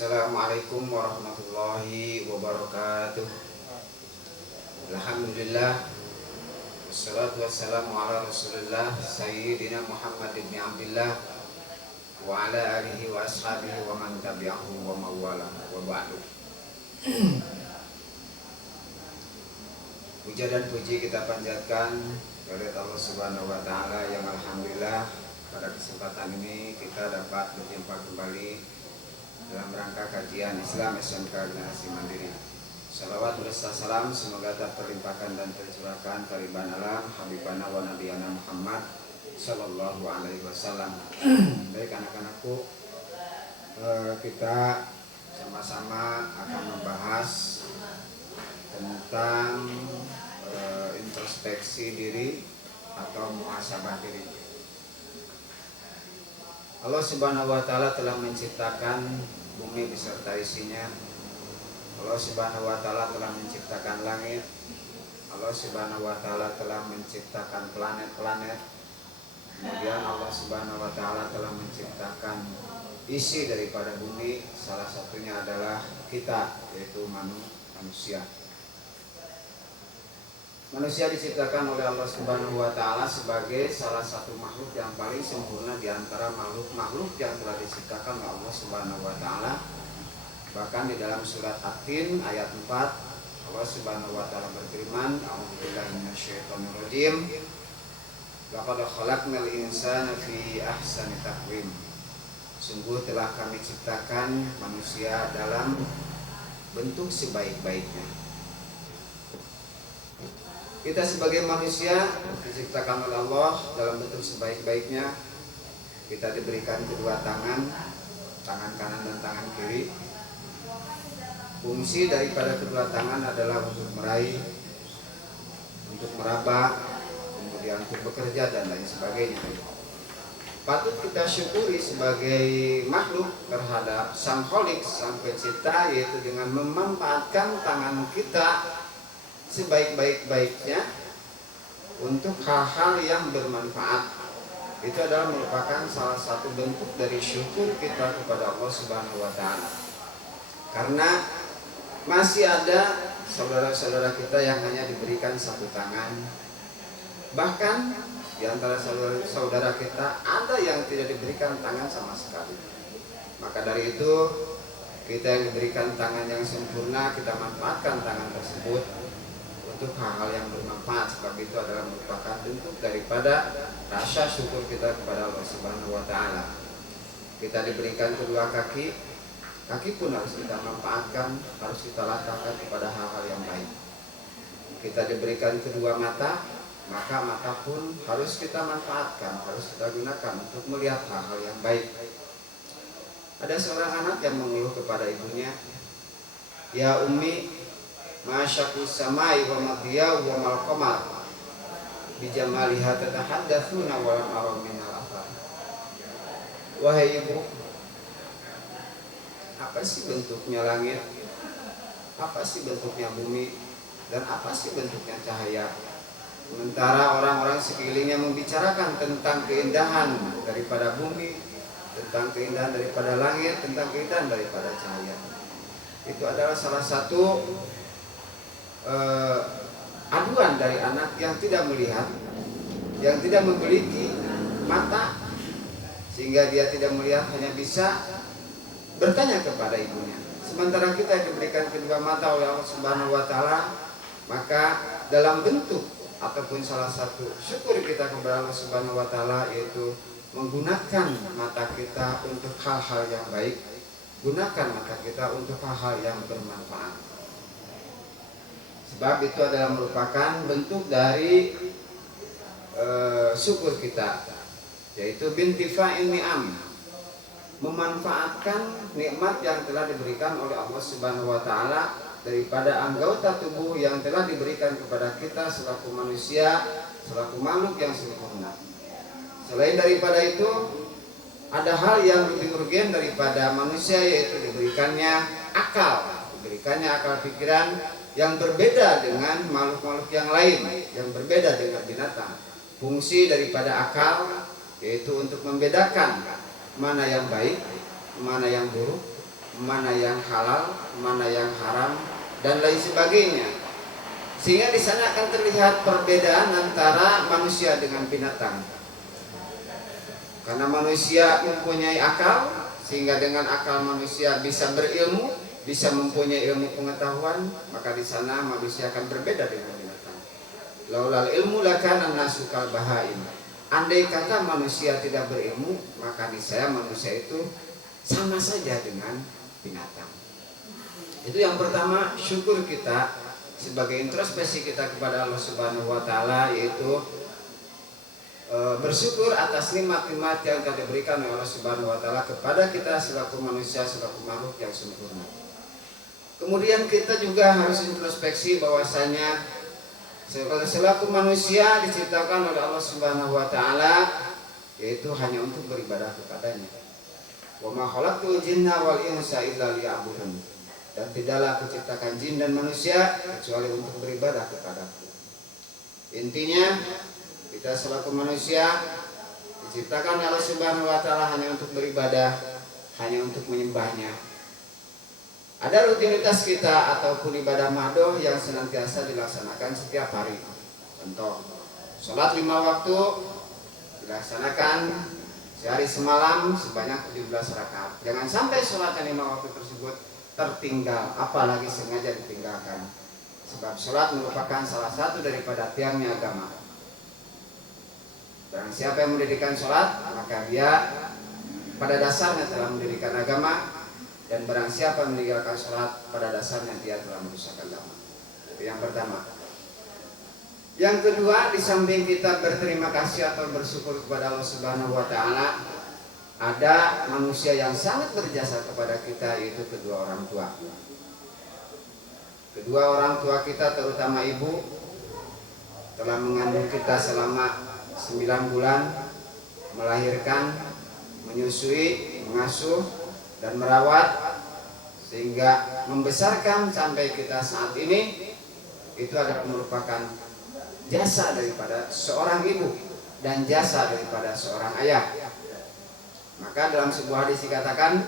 Assalamualaikum warahmatullahi wabarakatuh. Alhamdulillah, wassalatu wassalamu ala rasulillah Sayyidina Muhammad ibn Abdillah wa ala alihi wa ashabihi wa man tabi'ahum wa mawala wa ba'du. Puja dan puji kita panjatkan kepada Allah Subhanahu wa taala yang alhamdulillah pada kesempatan ini kita dapat berjumpa kembali dalam rangka kajian Islam SMK Generasi Mandiri. Salawat beserta salam semoga terlimpahkan dan tercurahkan kariban alam Habibana wa Nabiyana Muhammad Sallallahu Alaihi Wasallam. Baik anak-anakku, kita sama-sama akan membahas tentang introspeksi diri atau muhasabah diri. Allah Subhanahu wa taala telah menciptakan bumi beserta isinya. Allah Subhanahu wa taala telah menciptakan langit. Allah Subhanahu wa taala telah menciptakan planet-planet. Kemudian Allah Subhanahu wa taala telah menciptakan isi daripada bumi, salah satunya adalah kita, yaitu manusia. Manusia diciptakan oleh Allah Subhanahu wa taala sebagai salah satu makhluk yang paling sempurna di antara makhluk-makhluk yang telah diciptakan oleh Allah Subhanahu wa taala. Bahkan di dalam surat At-Tin ayat 4 Allah Subhanahu wa taala berfirman, A'udzubillahi minasyaitonir rajim. Laqad khalaqnal insana fi ahsani taqwim. Sungguh telah kami ciptakan manusia dalam bentuk sebaik-baiknya. Kita sebagai manusia diciptakan oleh Allah dalam bentuk sebaik-baiknya. Kita diberikan kedua tangan, tangan kanan dan tangan kiri. Fungsi daripada kedua tangan adalah untuk meraih, untuk meraba, kemudian untuk bekerja dan lain sebagainya. Patut kita syukuri sebagai makhluk terhadap Sang Khalik, Sang Pencipta, yaitu dengan memanfaatkan tangan kita sebaik-baiknya untuk hal-hal yang bermanfaat. Itu adalah merupakan salah satu bentuk dari syukur kita kepada Allah Subhanahu wa taala. Karena masih ada saudara-saudara kita yang hanya diberikan satu tangan. Bahkan di antara saudara kita ada yang tidak diberikan tangan sama sekali. Maka dari itu kita yang diberikan tangan yang sempurna, kita manfaatkan tangan tersebut untuk hal-hal yang bermanfaat, sebab itu adalah merupakan bentuk daripada rasa syukur kita kepada Allah Subhanahu wa taala. Kita diberikan kedua kaki, kaki pun harus kita manfaatkan, harus kita lakukan kepada hal-hal yang baik. Kita diberikan kedua mata, maka mata pun harus kita manfaatkan, harus kita gunakan untuk melihat hal-hal yang baik. Ada seorang anak yang mengeluh kepada ibunya, "Ya Ummi, Masyaku samai wa madhiya wa mal qamar bijamaliha tatahaddatsuna wa lam ara minal athar." Wahai ibu, apa sih bentuknya langit? Apa sih bentuknya bumi? Dan apa sih bentuknya cahaya? Sementara orang-orang sekelilingnya membicarakan tentang keindahan daripada bumi, tentang keindahan daripada langit, tentang keindahan daripada cahaya. Itu adalah salah satu aduan dari anak yang tidak melihat, yang tidak memiliki mata, sehingga dia tidak melihat, hanya bisa bertanya kepada ibunya. Sementara kita yang diberikan kedua mata oleh Allah Subhanahu wa taala, maka dalam bentuk ataupun salah satu syukur kita kepada Allah Subhanahu wa taala yaitu menggunakan mata kita untuk hal-hal yang baik, gunakan mata kita untuk hal-hal yang bermanfaat. Sebab itu adalah merupakan bentuk dari syukur kita, yaitu bintifa'in ni'am, memanfaatkan nikmat yang telah diberikan oleh Allah Subhanahu wa taala daripada anggota tubuh yang telah diberikan kepada kita selaku manusia, selaku makhluk yang sempurna. Selain daripada itu, ada hal yang lebih urgen daripada manusia, yaitu diberikannya akal, diberikannya akal pikiran yang berbeda dengan makhluk-makhluk yang lain, yang berbeda dengan binatang. Fungsi daripada akal yaitu untuk membedakan mana yang baik, mana yang buruk, mana yang halal, mana yang haram, dan lain sebagainya. Sehingga di sana akan terlihat perbedaan antara manusia dengan binatang. Karena manusia mempunyai akal, sehingga dengan akal manusia bisa berilmu, bisa mempunyai ilmu pengetahuan, maka di sana manusia akan berbeda dengan binatang. Laulal ilmu lakana nasu kal bahaim. Andai kata manusia tidak berilmu, maka niscaya manusia itu sama saja dengan binatang. Itu yang pertama, syukur kita sebagai introspeksi kita kepada Allah Subhanahu wa taala, yaitu bersyukur atas nikmat-nikmat yang telah diberikan oleh Allah Subhanahu wa taala kepada kita selaku manusia, selaku makhluk yang sempurna. Kemudian kita juga harus introspeksi bahwasanya selaku manusia diciptakan oleh Allah Subhanahu wa taala yaitu hanya untuk beribadah kepadanya. Wa ma khalaqtul jinna wal insa illa liya'budun. Dan tidaklah kuciptakan jin dan manusia kecuali untuk beribadah kepadaku. Intinya kita selaku manusia diciptakan oleh Allah Subhanahu wa taala hanya untuk beribadah, hanya untuk menyembahnya. Ada rutinitas kita ataupun ibadah mahdoh yang senantiasa dilaksanakan setiap hari. Contoh, sholat 5 waktu dilaksanakan sehari semalam sebanyak 17 rakaat. Jangan sampai sholat 5 waktu tersebut tertinggal, apalagi sengaja ditinggalkan. Sebab sholat merupakan salah satu daripada tiangnya agama. Dan siapa yang mendirikan sholat, maka dia pada dasarnya telah mendirikan agama. Dan barang siapa yang meninggalkan sholat, pada dasarnya dia telah merusak agama. Itu yang pertama. Yang kedua, di samping kita berterima kasih atau bersyukur kepada Allah Subhanahu wa taala, ada manusia yang sangat berjasa kepada kita, yaitu kedua orang tua. Kedua orang tua kita, terutama ibu, telah mengandung kita selama 9 bulan, melahirkan, menyusui, mengasuh, dan merawat, sehingga membesarkan sampai kita saat ini. Itu adalah merupakan jasa daripada seorang ibu dan jasa daripada seorang ayah. Maka dalam sebuah hadis dikatakan,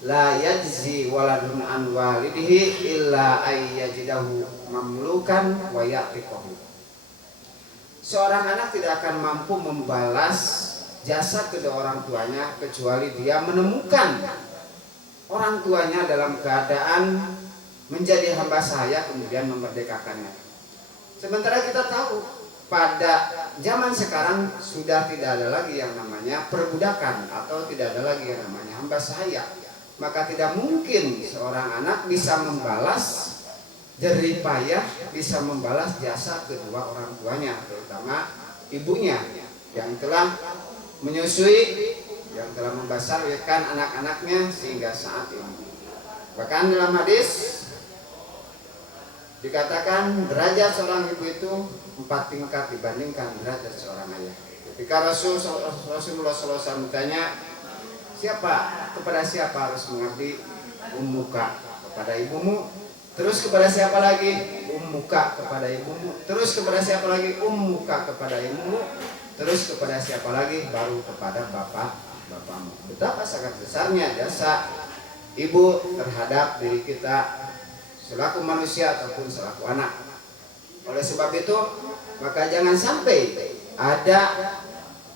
la yajzi waladun an walidihi illa ayyajidahu mamlukan wa ya'tiqahu. Seorang anak tidak akan mampu membalas jasa kedua orang tuanya kecuali dia menemukan orang tuanya dalam keadaan menjadi hamba sahaya kemudian memerdekakannya. Sementara kita tahu pada zaman sekarang sudah tidak ada lagi yang namanya perbudakan atau tidak ada lagi yang namanya hamba sahaya. Maka tidak mungkin seorang anak bisa membalas jerih payah, bisa membalas jasa kedua orang tuanya, terutama ibunya yang telah menyusui, yang telah membesarkan anak-anaknya sehingga saat ini. Bahkan dalam hadis dikatakan derajat seorang ibu itu 4 tingkat dibandingkan derajat seorang ayah. Ketika Rasulullah SAW bertanya, kepada siapa harus mengabdi? Ummuka, kepada ibumu. Terus kepada siapa lagi? Ummuka, kepada ibumu. Terus kepada siapa lagi? Ummuka, kepada ibumu. Terus kepada siapa lagi? Baru kepada bapakmu. Betapa sangat besarnya jasa ibu terhadap diri kita selaku manusia ataupun selaku anak. Oleh sebab itu, maka jangan sampai ada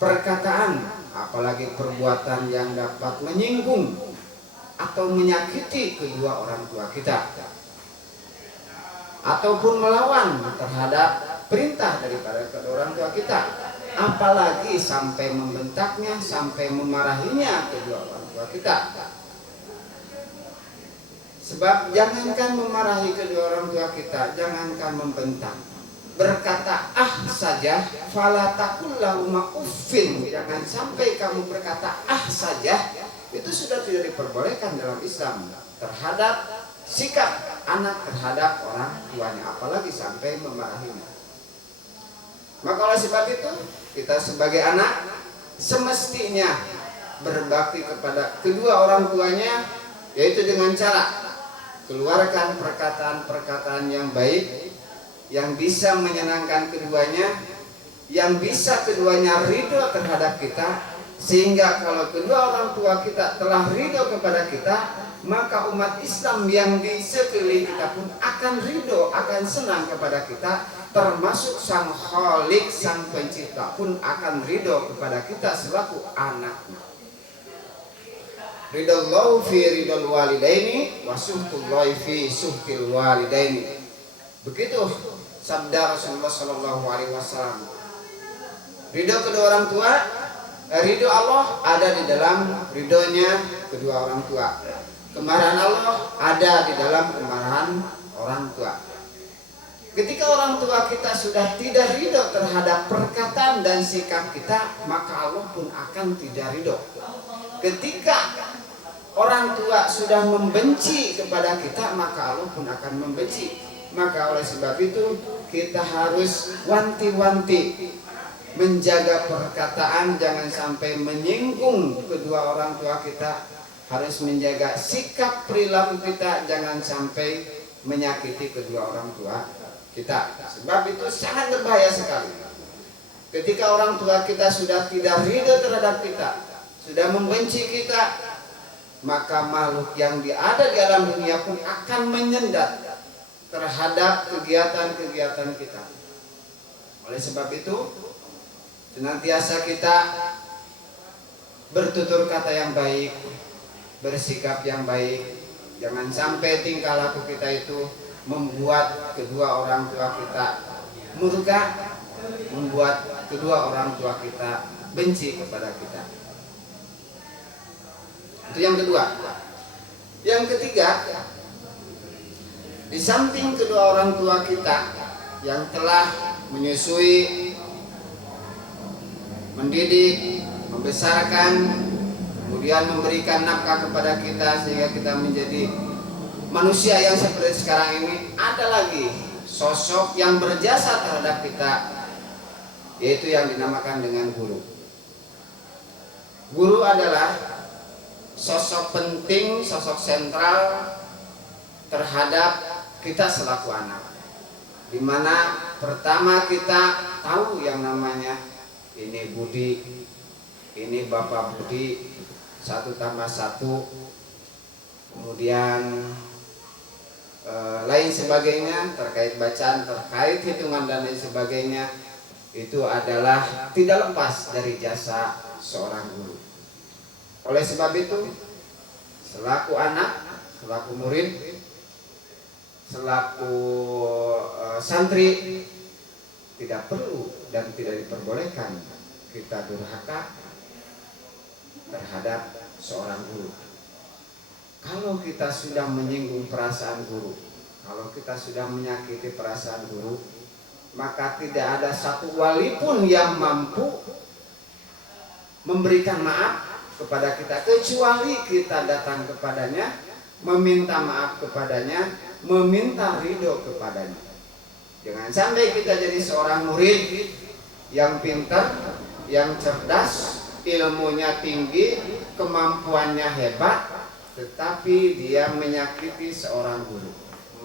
perkataan apalagi perbuatan yang dapat menyinggung atau menyakiti kedua orang tua kita, ataupun melawan terhadap perintah daripada kedua orang tua kita, apalagi sampai membentaknya, sampai memarahinya kedua orang tua kita. Sebab jangankan memarahi kedua orang tua kita, jangankan membentak, berkata saja, fala taqul lahuma uffin, jangan sampai kamu berkata saja, itu sudah tidak diperbolehkan dalam Islam terhadap sikap anak terhadap orang tuanya, apalagi sampai memarahinya. Maka oleh sebab itu, kita sebagai anak semestinya berbakti kepada kedua orang tuanya, yaitu dengan cara keluarkan perkataan-perkataan yang baik, yang bisa menyenangkan keduanya, yang bisa keduanya ridho terhadap kita, sehingga kalau kedua orang tua kita telah ridho kepada kita, maka umat Islam yang di sekeliling kita pun akan ridho, akan senang kepada kita, termasuk sang Khalik, sang pencipta pun akan ridho kepada kita selaku anaknya. Ridallahu fi ridal walidaini wa suhtullahi fi suhtil walidaini. Begitu sabda Rasulullah sallallahu alaihi wasallam. Ridho kedua orang tua, ridho Allah ada di dalam ridhonya kedua orang tua. Kemarahan Allah ada di dalam kemarahan orang tua. Ketika orang tua kita sudah tidak ridho terhadap perkataan dan sikap kita, maka Allah pun akan tidak ridho. Ketika orang tua sudah membenci kepada kita, maka Allah pun akan membenci. Maka oleh sebab itu kita harus wanti-wanti menjaga perkataan, jangan sampai menyinggung kedua orang tua kita. Harus menjaga sikap perilaku kita, jangan sampai menyakiti kedua orang tua kita. Sebab itu sangat berbahaya sekali. Ketika orang tua kita sudah tidak ridho terhadap kita, sudah membenci kita, maka makhluk yang ada di alam dunia pun akan menyendat terhadap kegiatan-kegiatan kita. Oleh sebab itu, senantiasa kita bertutur kata yang baik, bersikap yang baik. Jangan sampai tingkah laku kita itu membuat kedua orang tua kita murka, membuat kedua orang tua kita benci kepada kita. Itu yang kedua. Yang ketiga, di samping kedua orang tua kita yang telah menyusui, mendidik, membesarkan, kemudian memberikan nafkah kepada kita sehingga kita menjadi manusia yang seperti sekarang ini, ada lagi sosok yang berjasa terhadap kita, yaitu yang dinamakan dengan guru. Guru adalah sosok penting, sosok sentral terhadap kita selaku anak, dimana pertama kita tahu yang namanya ini budi, ini bapak budi, 1 tambah 1, kemudian lain sebagainya terkait bacaan, terkait hitungan dan lain sebagainya, itu adalah tidak lepas dari jasa seorang guru. Oleh sebab itu, selaku anak, selaku murid, selaku santri, tidak perlu dan tidak diperbolehkan kita durhaka terhadap seorang guru. Kalau kita sudah menyinggung perasaan guru, kalau kita sudah menyakiti perasaan guru, maka tidak ada satu wali pun yang mampu memberikan maaf kepada kita, kecuali kita datang kepadanya, meminta maaf kepadanya, meminta ridho kepadanya. Jangan sampai kita jadi seorang murid yang pintar, yang cerdas, ilmunya tinggi, kemampuannya hebat, tetapi dia menyakiti seorang guru.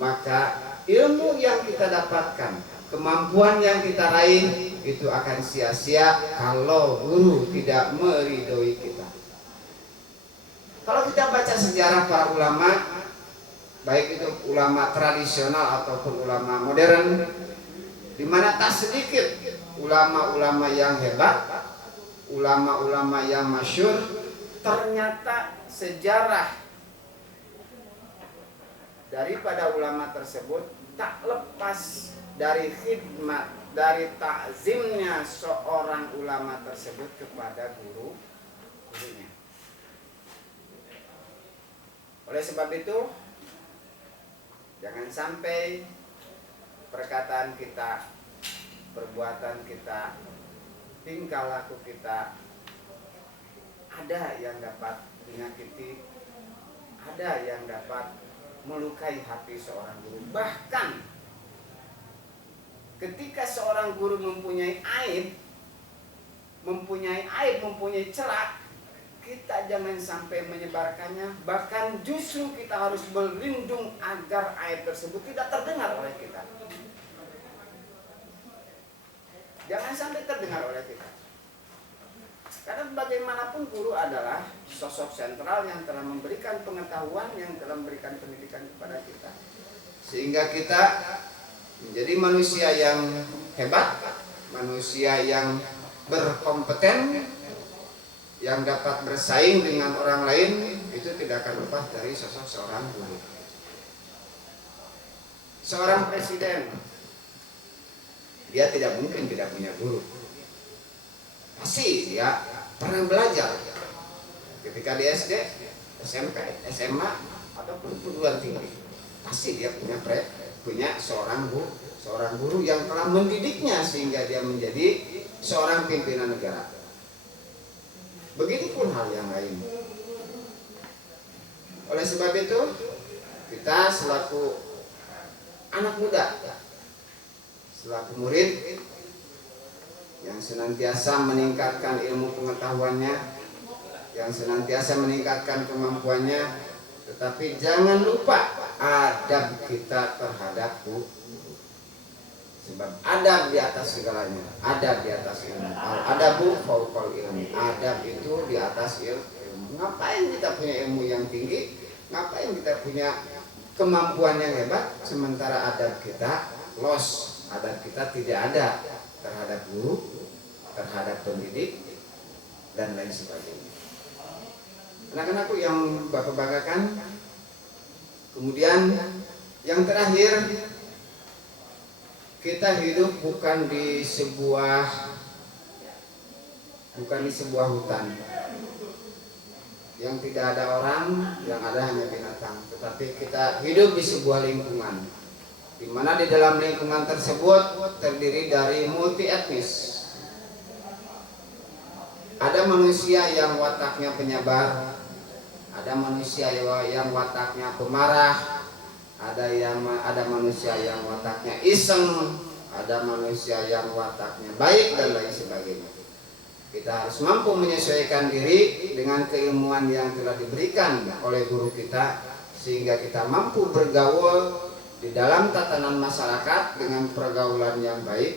Maka ilmu yang kita dapatkan, kemampuan yang kita raih, itu akan sia-sia kalau guru tidak meridhoi kita. Kalau kita baca sejarah para ulama, baik itu ulama tradisional ataupun ulama modern, di mana tak sedikit ulama-ulama yang hebat, ulama-ulama yang masyhur, ternyata sejarah daripada ulama tersebut tak lepas dari khidmat, dari takzimnya seorang ulama tersebut kepada gurunya. Oleh sebab itu, jangan sampai perkataan kita, perbuatan kita, tingkah laku kita ada yang dapat menyakiti, ada yang dapat melukai hati seorang guru. Bahkan ketika seorang guru mempunyai aib, mempunyai celah, kita jangan sampai menyebarkannya. Bahkan justru kita harus berlindung agar aib tersebut tidak terdengar oleh kita. Jangan sampai terdengar oleh kita. Karena bagaimanapun guru adalah sosok sentral yang telah memberikan pengetahuan, yang telah memberikan pendidikan kepada kita. Sehingga kita menjadi manusia yang hebat, manusia yang berkompeten, yang dapat bersaing dengan orang lain, itu tidak akan lepas dari sosok seorang guru. Seorang presiden, dia tidak mungkin tidak punya guru. Pasti dia pernah belajar ketika di SD, SMP, SMA, ataupun perguruan tinggi. Pasti dia punya seorang guru yang telah mendidiknya sehingga dia menjadi seorang pimpinan negara. Begitupun hal yang lain. Oleh sebab itu, kita selaku anak muda, selaku murid yang senantiasa meningkatkan ilmu pengetahuannya, yang senantiasa meningkatkan kemampuannya, tetapi jangan lupa adab kita terhadap guru. Sebab adab di atas segalanya, adab di atas ilmu. Adabu fauqal ilmi. Adab itu di atas ilmu. Ngapain kita punya ilmu yang tinggi? Ngapain kita punya kemampuan yang hebat sementara adab kita los, adab kita tidak ada terhadap guru, terhadap pendidik, dan lain sebagainya. Anak-anakku yang Bapak banggakan, kemudian yang terakhir, kita hidup bukan di sebuah hutan yang tidak ada orang, yang ada hanya binatang, tetapi kita hidup di sebuah lingkungan di mana di dalam lingkungan tersebut terdiri dari multi etnis. Ada manusia yang wataknya penyabar, ada manusia yang wataknya pemarah, ada manusia yang wataknya iseng, ada manusia yang wataknya baik, dan lain sebagainya. Kita harus mampu menyesuaikan diri dengan keilmuan yang telah diberikan oleh guru kita, sehingga kita mampu bergaul di dalam tatanan masyarakat dengan pergaulan yang baik,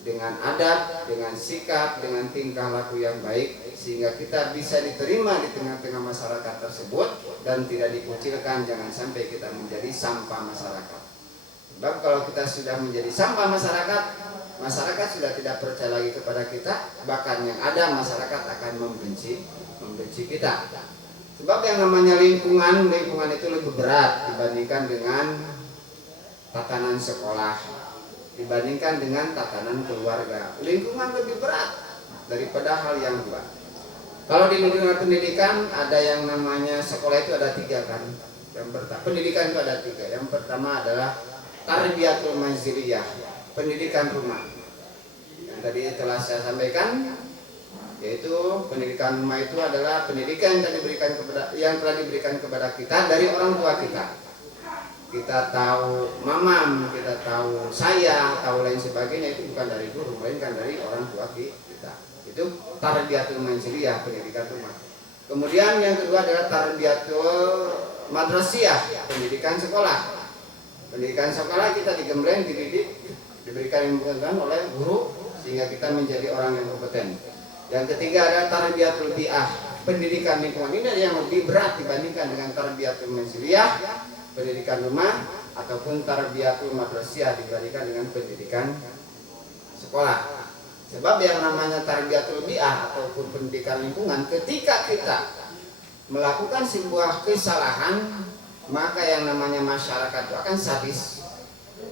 dengan adab, dengan sikap, dengan tingkah laku yang baik, sehingga kita bisa diterima di tengah-tengah masyarakat tersebut dan tidak dikucilkan. Jangan sampai kita menjadi sampah masyarakat. Sebab kalau kita sudah menjadi sampah masyarakat, masyarakat sudah tidak percaya lagi kepada kita, bahkan yang ada masyarakat akan membenci kita. Sebab yang namanya lingkungan itu lebih berat dibandingkan dengan tatanan sekolah, dibandingkan dengan tatanan keluarga. Lingkungan lebih berat daripada hal yang dua. Kalau di dunia pendidikan ada yang namanya sekolah itu ada tiga kan. Yang pertama, pendidikan itu ada tiga. Yang pertama adalah tarbiyatul manziliyah, pendidikan rumah. Yang tadi telah saya sampaikan, yaitu pendidikan rumah itu adalah pendidikan yang telah diberikan kepada kita dari orang tua kita. Kita tahu mamam, kita tahu saya, tahu lain sebagainya, itu bukan dari guru, melainkan dari orang tua kita. Itu tarbiyatul manziliyah, pendidikan rumah. Kemudian yang kedua adalah tarbiyatul madrasiyah, pendidikan sekolah. Pendidikan sekolah kita digembleng, dididik, diberikan ilmu oleh guru sehingga kita menjadi orang yang kompeten. Yang ketiga adalah tarbiyatul bi'ah, pendidikan lingkungan. Ini yang lebih berat dibandingkan dengan tarbiyatul manziliyah, pendidikan rumah, ataupun tarbiyatul madrasiyah dibandingkan dengan pendidikan sekolah. Sebab yang namanya tarbiyatul bi'ah ataupun pendidikan lingkungan, ketika kita melakukan sebuah kesalahan, maka yang namanya masyarakat itu akan sadis,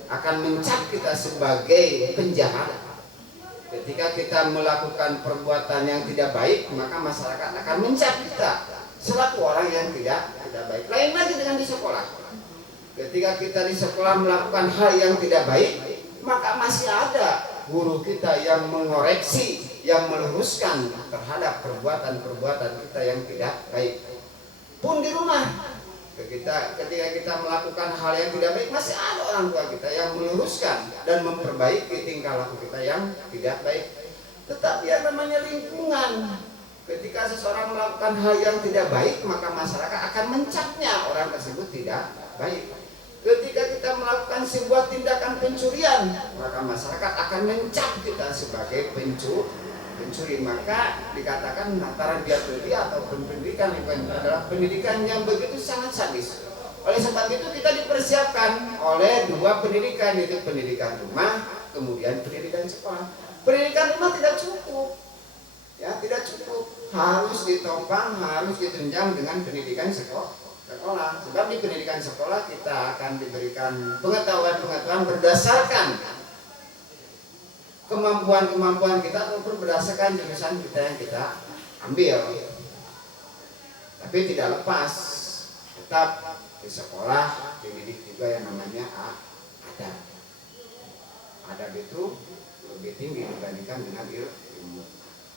akan mencap kita sebagai penjahat. Ketika kita melakukan perbuatan yang tidak baik, maka masyarakat akan mencap kita selaku orang yang tidak baik. Lain lagi dengan di sekolah. Ketika kita di sekolah melakukan hal yang tidak baik, maka masih ada guru kita yang mengoreksi, yang meluruskan terhadap perbuatan-perbuatan kita yang tidak baik. Pun di rumah, ketika kita melakukan hal yang tidak baik, masih ada orang tua kita yang meluruskan dan memperbaiki tingkah laku kita yang tidak baik. Tetapi yang namanya lingkungan, ketika seseorang melakukan hal yang tidak baik, maka masyarakat akan mencapnya orang tersebut tidak baik. Ketika kita melakukan sebuah tindakan pencurian, maka masyarakat akan mencap kita sebagai pencuri, maka dikatakan antara diabeti ataupun pendidikan lingkungan adalah pendidikan yang begitu sangat sadis. Oleh sebab itu kita dipersiapkan oleh dua pendidikan, yaitu pendidikan rumah, kemudian pendidikan sekolah. Pendidikan rumah tidak cukup, ya tidak cukup, harus ditopang, harus ditunjang dengan pendidikan sekolah. Sebab di pendidikan sekolah kita akan diberikan pengetahuan-pengetahuan berdasarkan kemampuan-kemampuan kita ataupun berdasarkan jurusan kita yang kita ambil. Tapi tidak lepas, tetap di sekolah dididik juga yang namanya adab. Adab itu lebih tinggi dibandingkan dengan ilmu.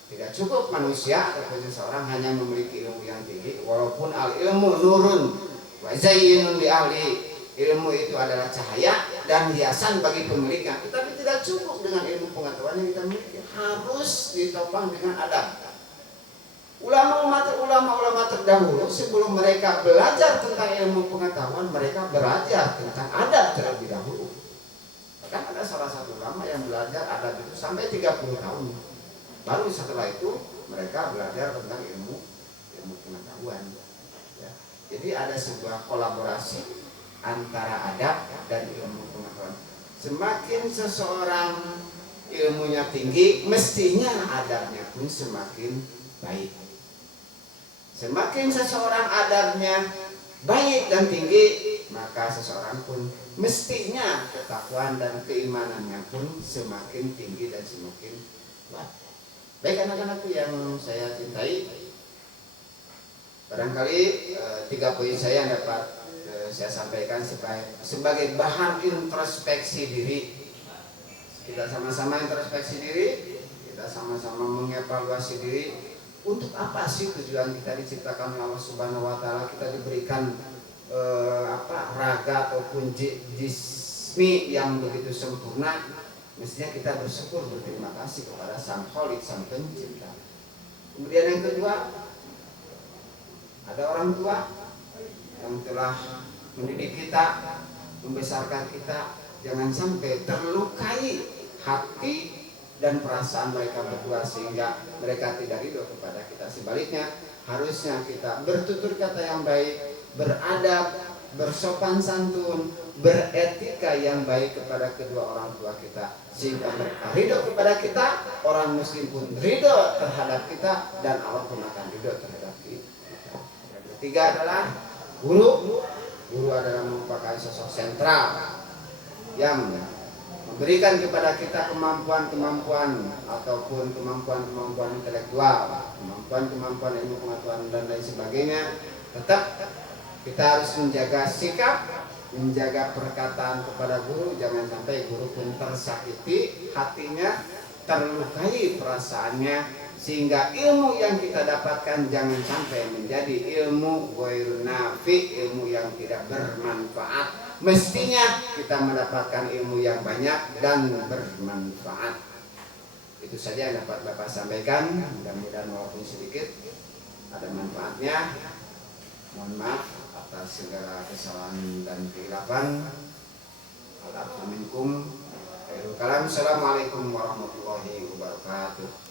Tidak cukup manusia ataupun seseorang hanya memiliki ilmu yang tinggi, walaupun al ilmu nurun wa zayyinun li ahli. Ilmu itu adalah cahaya dan hiasan bagi pemiliknya, tetapi tidak cukup dengan ilmu pengetahuan yang kita miliki, harus ditopang dengan adab. Ulama-ulama terdahulu sebelum mereka belajar tentang ilmu pengetahuan, mereka belajar tentang adab terlebih dahulu. Bahkan ada salah satu ulama yang belajar adab itu sampai 30 tahun. Baru setelah itu mereka belajar tentang ilmu pengetahuan. Ya. Jadi ada sebuah kolaborasi antara adab dan ilmu pengetahuan. Semakin seseorang ilmunya tinggi, mestinya adabnya pun semakin baik. Semakin seseorang adabnya baik dan tinggi, maka seseorang pun mestinya ketakwaan dan keimanannya pun semakin tinggi dan semakin kuat. Baik anak-anakku yang saya cintai, barangkali 3 poin saya yang dapat saya sampaikan sebagai bahan introspeksi diri. Kita sama-sama introspeksi diri, kita sama-sama mengevaluasi diri. Untuk apa sih tujuan kita diciptakan oleh Allah Subhanahu wa taala? Kita diberikan raga ataupun jismi yang begitu sempurna. Mestinya kita bersyukur, berterima kasih kepada Sang Khalik, Sang Pencipta. Kemudian yang kedua, ada orang tua yang telah mendidik kita, membesarkan kita. Jangan sampai terlukai hati dan perasaan mereka berdua sehingga mereka tidak ridho kepada kita. Sebaliknya, harusnya kita bertutur kata yang baik, beradab, bersopan santun, beretika yang baik kepada kedua orang tua kita, sehingga mereka ridho kepada kita, orang muslim pun ridho terhadap kita, dan Allah pun akan ridho terhadap kita. Yang ketiga adalah guru. Guru adalah merupakan sosok sentral yang memberikan kepada kita kemampuan-kemampuan ataupun kemampuan-kemampuan intelektual, kemampuan-kemampuan ilmu pengetahuan dan lain sebagainya. Tetap kita harus menjaga sikap, menjaga perkataan kepada guru. Jangan sampai guru pun tersakiti hatinya, terlukai perasaannya, sehingga ilmu yang kita dapatkan jangan sampai menjadi ilmu ghairun nafi, ilmu yang tidak bermanfaat. Mestinya kita mendapatkan ilmu yang banyak dan bermanfaat. Itu saja yang dapat Bapak sampaikan. Mudah-mudahan walaupun sedikit ada manfaatnya. Mohon maaf atas segala kesalahan dan kehilafan. Assalamualaikum warahmatullahi wabarakatuh.